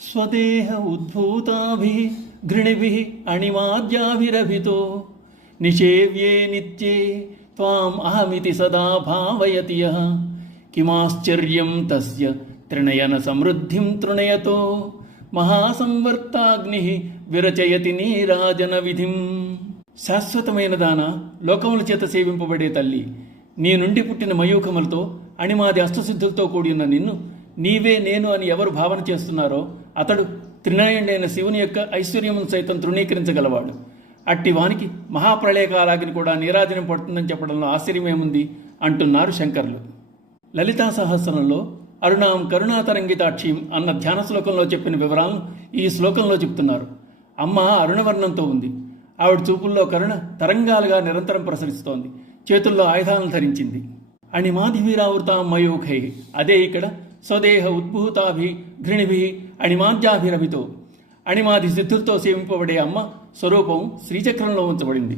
స్వదేహ ఉద్భూతాభిః ఘృణిభిః అణిమాద్యాభిరభితో నిషేవ్యే నిత్యే త్వాం అహమితి సదా భావయతి యః కిమాశ్చర్యం తస్య త్రినయన సమృద్ధిం తృణయతో మహాసంవర్తాగ్ని విరచయతి నీరాజన విధిం. శాశ్వతమైన దాన, లోకముల చేత సేవింపబడే తల్లి, నీ నుండి పుట్టిన మయూఖములతో అణిమాది అష్టసిద్ధులతో కూడిన నిన్ను నీవే నేను అని ఎవరు భావన చేస్తున్నారో అతడు త్రినయుడైన శివుని యొక్క ఐశ్వర్యమును సైతం తృణీకరించగలవాడు. అట్టి వానికి మహాప్రళయకాలాగ్ని కూడా నీరాజనం పడుతుందని చెప్పడంలో ఆశ్చర్యమేముంది అంటున్నారు శంకరులు. లలితా సహస్రంలో అరుణాం కరుణాతరంగితాక్షిం అన్న ధ్యాన శ్లోకంలో చెప్పిన వివరాలను ఈ శ్లోకంలో చెప్తున్నారు. అమ్మ అరుణవర్ణంతో ఉంది. ఆవిడ చూపుల్లో కరుణ తరంగాలుగా నిరంతరం ప్రసరిస్తోంది. చేతుల్లో ఆయుధాలను ధరించింది. అణిమాధివీరావృతాం మయూఖై, అదే ఇక్కడ స్వదేహ ఉద్భూతాభి ఘృణిభి అణిమాద్యాభిరభితో, అణిమాది సిద్ధులతో సేవింపబడే అమ్మ స్వరూపం శ్రీచక్రంలో ఉంచబడింది.